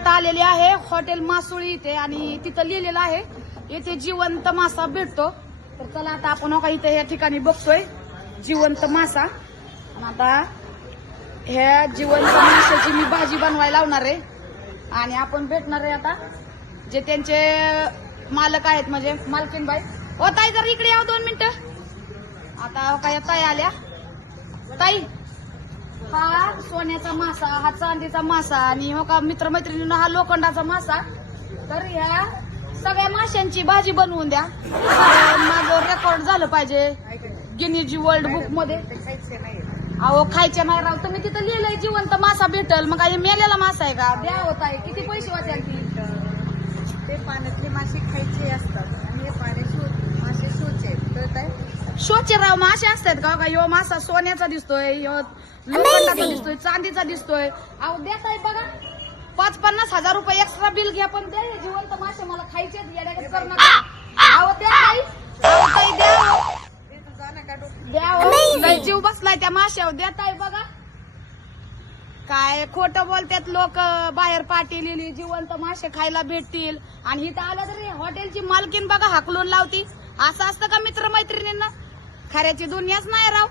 आता आलेले आहे हॉटेल मासुळी इथे आणि तिथं लिहिलेलं आहे इथे जिवंत मासा भेटतो. तर चला आता आपण का इथे या ठिकाणी बघतोय जिवंत मासा. आणि आता ह्या जिवंत माशाची मी भाजी बनवायला लावणार आहे आणि आपण भेटणार आहे आता जे त्यांचे मालक आहेत म्हणजे मालकीनबाई. ओ ताई जर इकडे यावं 2 मिनिटं. आता काय ताई आल्या. ताई हा सोन्याचा मासा, हा चांदीचा मासा आणि हो का मित्रमैत्रिणींना हा लोखंडाचा मासा. तर ह्या सगळ्या माशांची भाजी बनवून द्या. माझं रेकॉर्ड झालं पाहिजे गिनीज वर्ल्ड बुक मध्ये. अहो खायच्या नाही राव. तुम्ही तिथं लिहिलंय जिवंत मासा भेटल मग काही मेलेला मासा आहे का? द्या होत आहे. किती पैसे वाटेल ती? ते पाण्यातले मासे खायचे असतात आणि हे पाण्याचे मासे शोचे कळत आहे. शोचे राव मासे असतात का? ह्यो मासा सोन्याचा दिसतोय, ह्यो लोखंडाचा दिसतोय, चांदीचा दिसतोय. अहो देत आहे बघा 50-50 हजार रुपये एक्स्ट्रा बिल घ्या पण द्या हे जिवंत मासे मला खायचे. अहो द्या ताई. अहो ताई द्या जीव बसलाय त्या माशावर. देत आहे बघा. काय खोटं बोलतात लोक. बाहेर पाटी लिहिली जिवंत मासे खायला भेटतील आणि इथं आलं तरी हॉटेलची मालकीन बघा हाकलून लावती. असं असतं का मित्रमैत्रिणींना? खऱ्याची दुनियाच नाही राव.